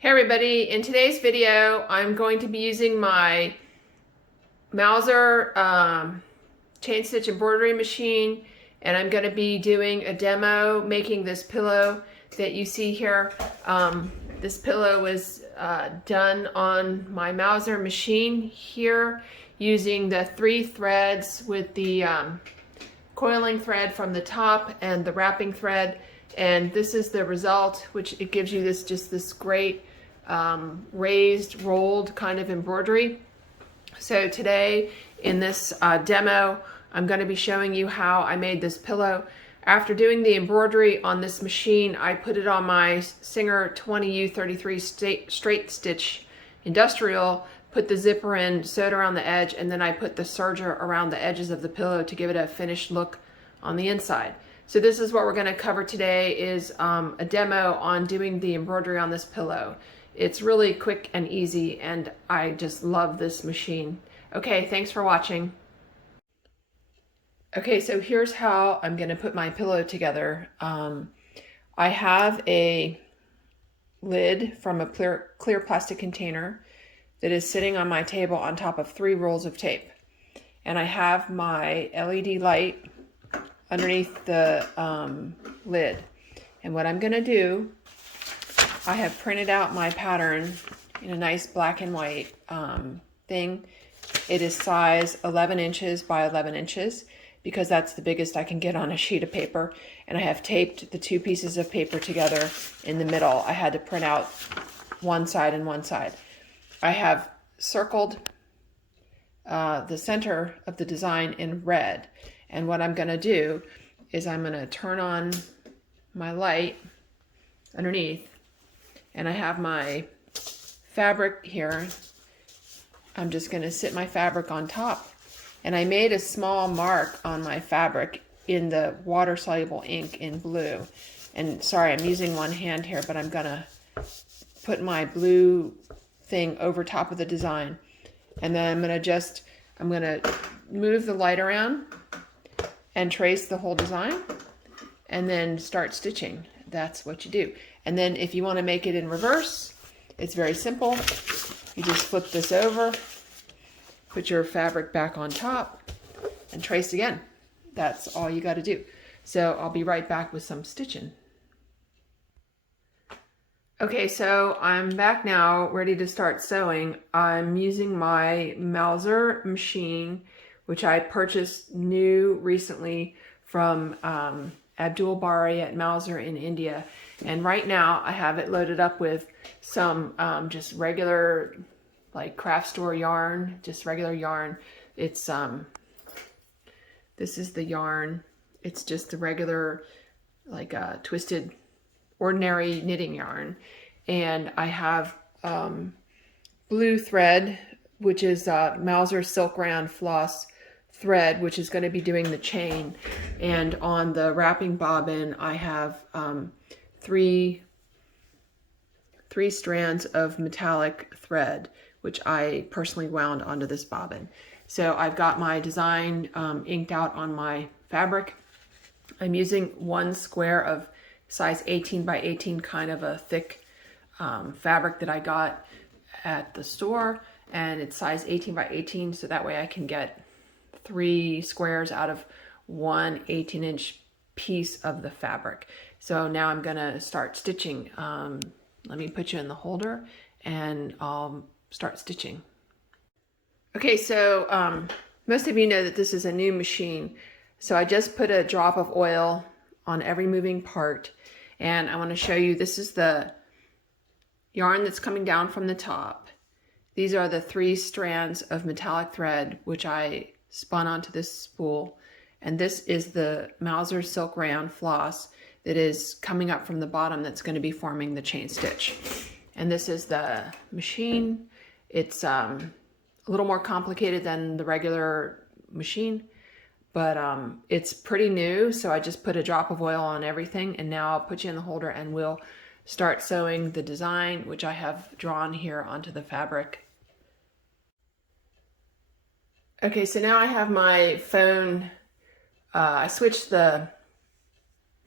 Hey everybody, in today's video I'm going to be using my Mauser chain stitch embroidery machine, and I'm going to be doing a demo making this pillow that you see here. This pillow was done on my Mauser machine here using the 3 threads with the coiling thread from the top and the wrapping thread, and this is the result, which it gives you this great raised, rolled kind of embroidery. So today in this demo, I'm going to be showing you how I made this pillow. After doing the embroidery on this machine, I put it on my Singer 20U33 straight stitch industrial, put the zipper in, sewed around the edge, and then I put the serger around the edges of the pillow to give it a finished look on the inside. So this is what we're going to cover today, is a demo on doing the embroidery on this pillow. It's really quick and easy, and I just love this machine. Okay, thanks for watching. Okay, so here's how I'm going to put my pillow together. I have a lid from a clear plastic container that is sitting on my table on top of 3 rolls of tape. And I have my LED light underneath the lid. And what I'm going to do, I have printed out my pattern in a nice black and white thing. It is size 11 inches by 11 inches because that's the biggest I can get on a sheet of paper. And I have taped the 2 pieces of paper together in the middle. I had to print out one side and one side. I have circled the center of the design in red. And what I'm going to do is I'm going to turn on my light underneath. And I have my fabric here. I'm just going to sit my fabric on top. And I made a small mark on my fabric in the water-soluble ink in blue. And sorry, I'm using one hand here, but I'm going to put my blue thing over top of the design. And then I'm going to move the light around and trace the whole design and then start stitching. That's what you do. And then if you want to make it in reverse, it's very simple. You just flip this over, put your fabric back on top, and trace again. That's all you got to do. So I'll be right back with some stitching. Okay, so I'm back now, ready to start sewing. I'm using my Mauser machine, which I purchased new recently from Abdul Bari at Mauser in India. And right now I have it loaded up with some just regular like craft store yarn, just regular yarn. It's this is the yarn. It's just the regular like twisted ordinary knitting yarn. And I have blue thread, which is Mauser Silk Round Floss thread, which is going to be doing the chain. And on the wrapping bobbin I have three strands of metallic thread, which I personally wound onto this bobbin. So I've got my design inked out on my fabric. I'm using 1 square of size 18 by 18, kind of a thick fabric that I got at the store, and it's size 18 by 18, so that way I can get 3 squares out of 1 18-inch piece of the fabric. So now I'm gonna start stitching. Let me put you in the holder and I'll start stitching. Okay, so most of you know that this is a new machine. So I just put a drop of oil on every moving part, and I want to show you, this is the yarn that's coming down from the top. These are the 3 strands of metallic thread which I spun onto this spool, and this is the Mauser Silk Round Floss that is coming up from the bottom that's going to be forming the chain stitch. And this is the machine. It's a little more complicated than the regular machine, but it's pretty new, so I just put a drop of oil on everything, and now I'll put you in the holder and we'll start sewing the design, which I have drawn here onto the fabric. Okay, so now I have my phone, I switched the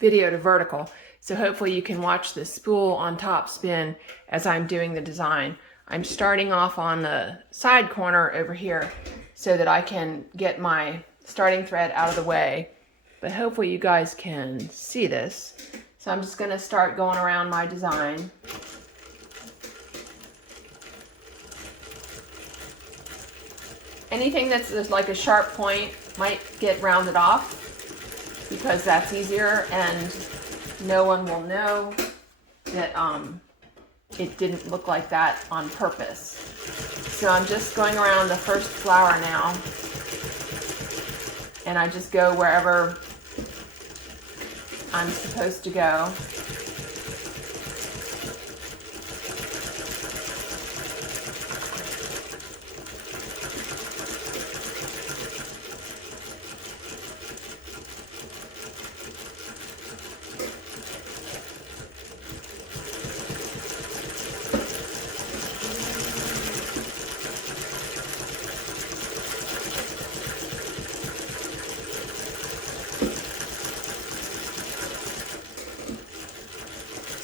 video to vertical So hopefully you can watch the spool on top spin as I'm doing the design. I'm starting off on the side corner over here so that I can get my starting thread out of the way. But hopefully you guys can see this. So I'm just gonna start going around my design. Anything that's like a sharp point might get rounded off because that's easier and no one will know that it didn't look like that on purpose. So I'm just going around the first flower now, and I just go wherever I'm supposed to go.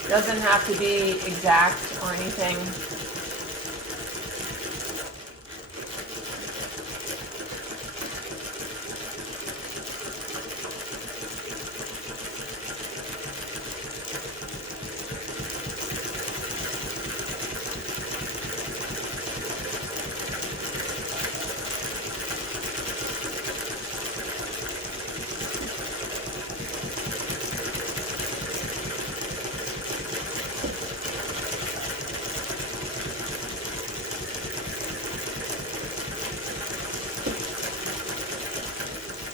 Doesn't have to be exact or anything.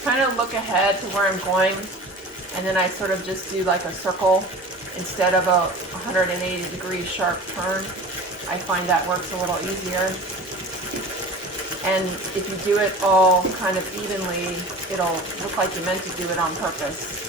Kind of look ahead to where I'm going, and then I sort of just do like a circle instead of a 180-degree sharp turn. I find that works a little easier. And if you do it all kind of evenly, it'll look like you meant to do it on purpose.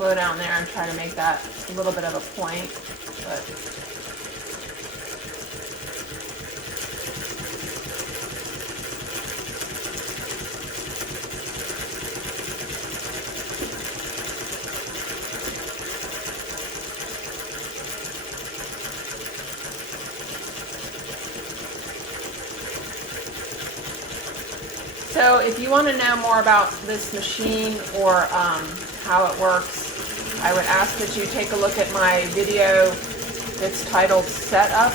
Slow down there and try to make that a little bit of a point, but so if you want to know more about this machine or how it works, I would ask that you take a look at my video that's titled Setup,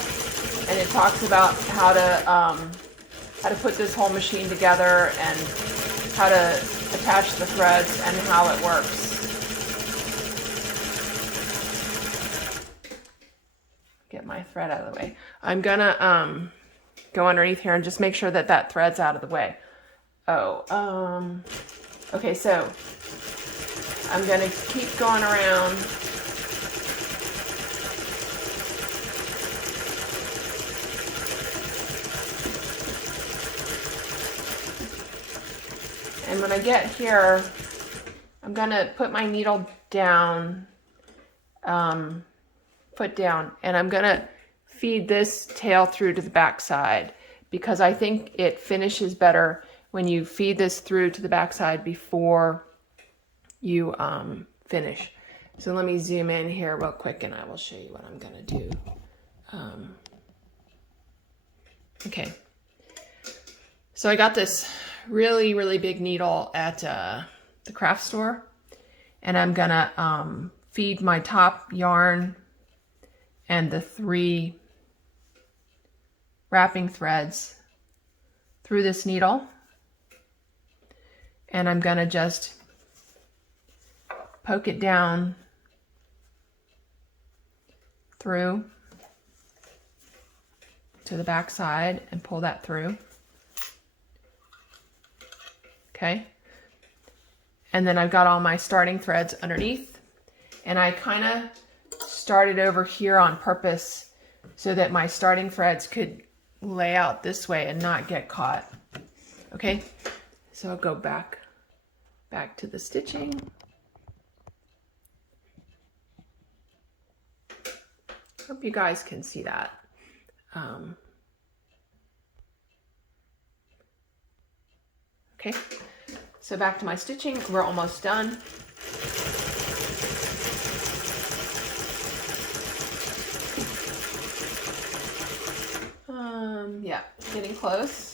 and it talks about how to put this whole machine together and how to attach the threads and how it works. Get my thread out of the way. I'm gonna go underneath here and just make sure that that thread's out of the way. Okay, so I'm gonna keep going around. And when I get here, I'm gonna put my needle down, foot down, and I'm gonna feed this tail through to the back side because I think it finishes better when you feed this through to the back side before you finish. So let me zoom in here real quick and I will show you what I'm gonna do. Okay, so I got this really big needle at the craft store, and I'm gonna feed my top yarn and the 3 wrapping threads through this needle, and I'm going to just poke it down through to the back side and pull that through. Okay, and then I've got all my starting threads underneath, and I kind of started over here on purpose so that my starting threads could lay out this way and not get caught. Okay, so I'll go back to the stitching. Hope you guys can see that. Okay, so back to my stitching. We're almost done. Yeah, getting close.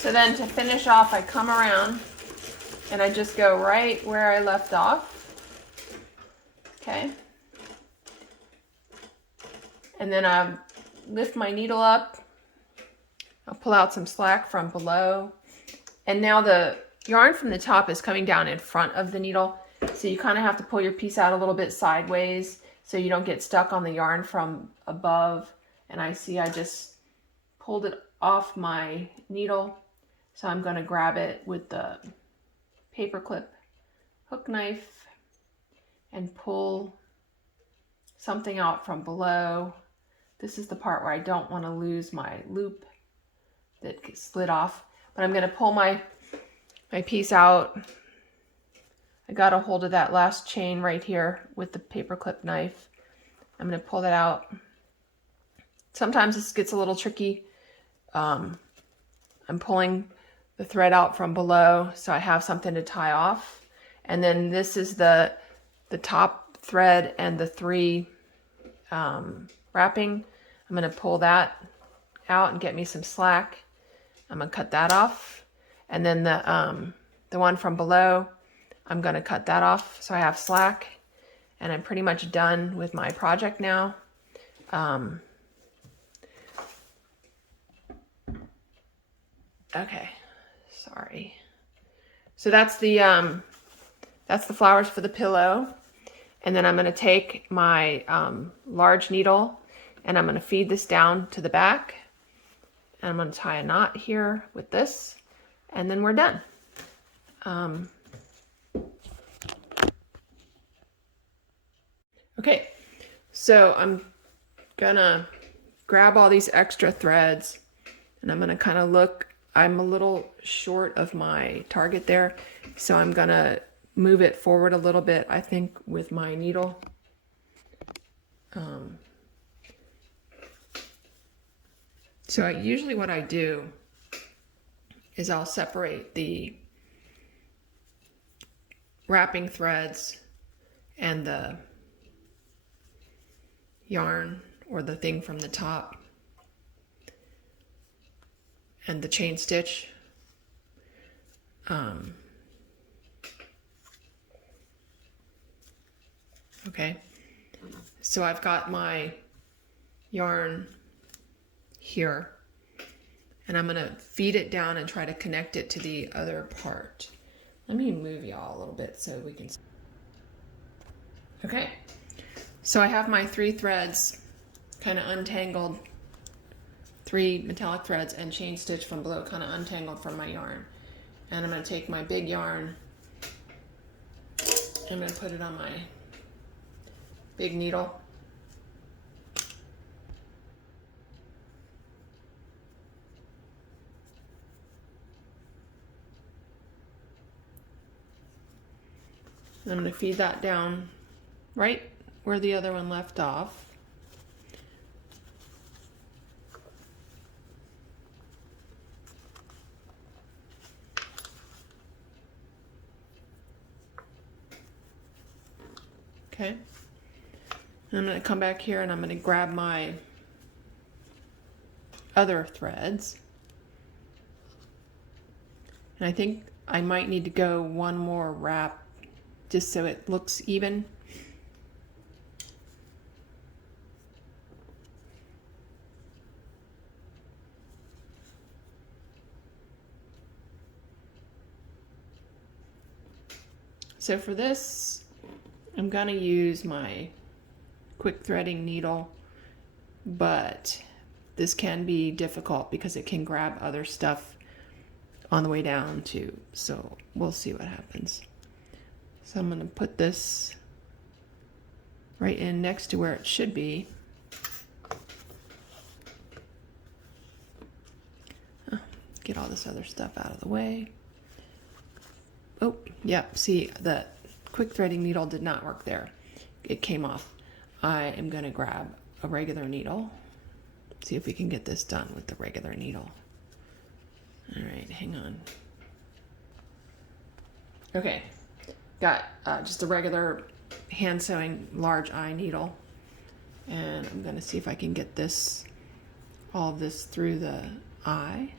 So then to finish off, I come around and I just go right where I left off. Okay. And then I lift my needle up. I'll pull out some slack from below. And now the yarn from the top is coming down in front of the needle. So you kind of have to pull your piece out a little bit sideways so you don't get stuck on the yarn from above. And I see I just pulled it off my needle. So I'm going to grab it with the paper clip hook knife and pull something out from below. This is the part where I don't want to lose my loop that slid off, but I'm going to pull my piece out. I got a hold of that last chain right here with the paper clip knife. I'm going to pull that out. Sometimes this gets a little tricky. I'm pulling the thread out from below so I have something to tie off. And then this is the top thread and the 3 wrapping. I'm going to pull that out and get me some slack. I'm going to cut that off. And then the one from below, I'm going to cut that off so I have slack. And I'm pretty much done with my project now. Okay, sorry. So that's the flowers for the pillow. And then I'm going to take my large needle and I'm going to feed this down to the back. And I'm going to tie a knot here with this, and then we're done. Okay, so I'm going to grab all these extra threads and I'm going to kind of look. I'm a little short of my target there, so I'm going to move it forward a little bit, I think, with my needle. So usually what I do is I'll separate the wrapping threads and the yarn or the thing from the top and the chain stitch. Okay, so I've got my yarn here and I'm gonna feed it down and try to connect it to the other part. Let me move y'all a little bit so we can see. Okay, so I have my 3 threads kind of untangled, 3 metallic threads and chain stitch from below kind of untangled from my yarn. And I'm going to take my big yarn I'm going to put it on my big needle. I'm going to feed that down right where the other one left off. Okay. I'm going to come back here and I'm going to grab my other threads. And I think I might need to go one more wrap just so it looks even. So for this, I'm gonna use my quick threading needle, but this can be difficult because it can grab other stuff on the way down too. So we'll see what happens. So I'm gonna put this right in next to where it should be. Get all this other stuff out of the way. Oh, yep, see, the quick threading needle did not work there. It came off. I am gonna grab a regular needle. See if we can get this done with the regular needle. All right, hang on. Okay, got just a regular hand sewing large eye needle. And I'm gonna see if I can get this, all of this through the eye.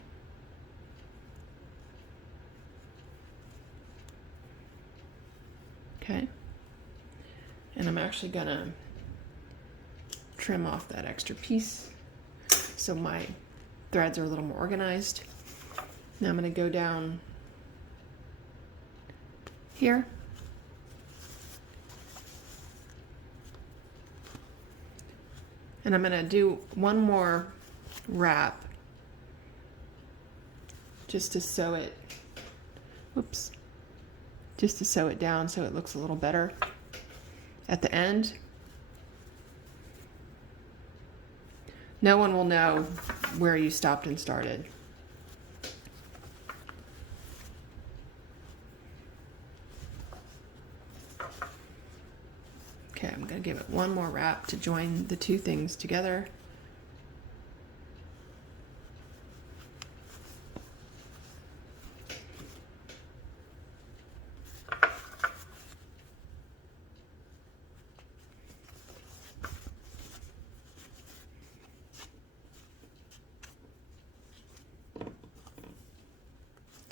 Okay, and I'm actually gonna trim off that extra piece so my threads are a little more organized. Now I'm gonna go down here. And I'm gonna do one more wrap just to sew it, whoops, just to sew it down so it looks a little better at the end. No one will know where you stopped and started. Okay, I'm gonna give it one more wrap to join the two things together.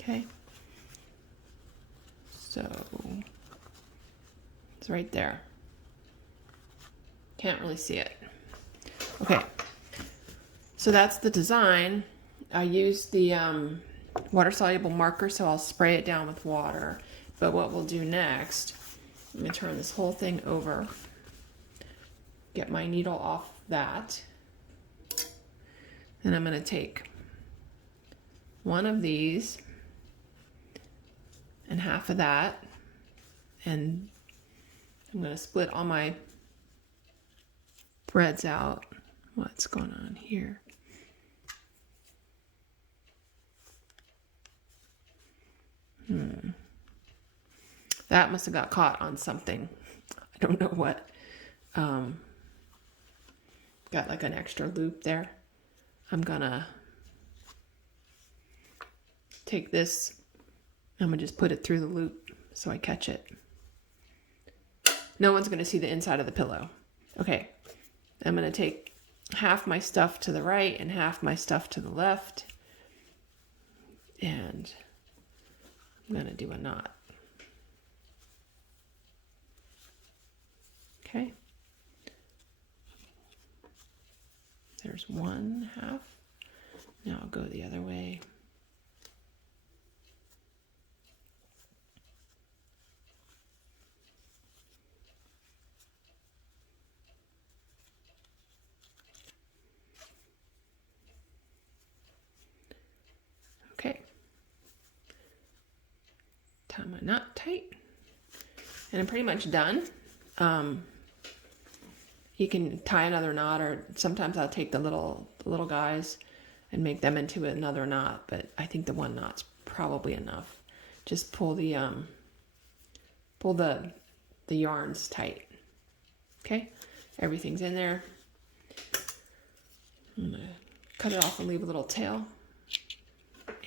Okay, so it's right there. Can't really see it. Okay, so that's the design. I used the water-soluble marker, so I'll spray it down with water. But what we'll do next, I'm gonna turn this whole thing over, get my needle off that, and I'm gonna take one of these and half of that, and I'm gonna split all my threads out. What's going on here? That must have got caught on something. I don't know what. Got like an extra loop there. I'm gonna take this, I'm gonna just put it through the loop so I catch it. No one's gonna see the inside of the pillow. Okay, I'm gonna take half my stuff to the right and half my stuff to the left, and I'm gonna do a knot. Okay, there's one half. Now I'll go the other way. Okay, tie my knot tight, And I'm pretty much done. You can tie another knot, or sometimes I'll take the little guys and make them into another knot, but I think the one knot's probably enough. Just pull the yarns tight. Okay, everything's in there. I'm gonna cut it off and leave a little tail,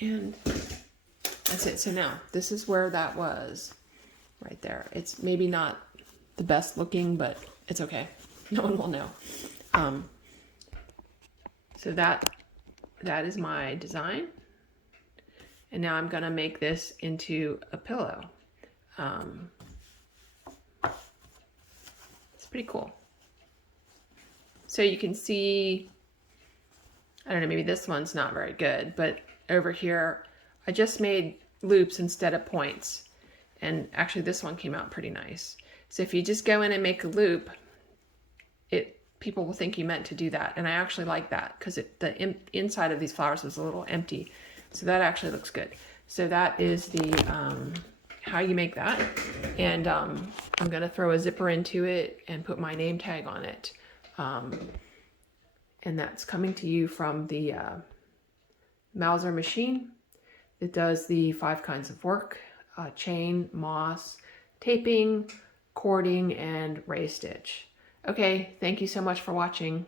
and that's it. So now this is where that was, right there. It's maybe not the best looking, but it's okay. No one will know. So that is my design. And now I'm gonna make this into a pillow. It's pretty cool. So you can see, I don't know, maybe this one's not very good, but over here, I just made loops instead of points. And actually this one came out pretty nice. So if you just go in and make a loop, people will think you meant to do that. And I actually like that because the inside of these flowers was a little empty. So that actually looks good. So that is the how you make that. And I'm gonna throw a zipper into it and put my name tag on it. And that's coming to you from the Mauser machine. It does the 5 kinds of work: chain, moss, taping, cording, and ray stitch. Okay, thank you so much for watching.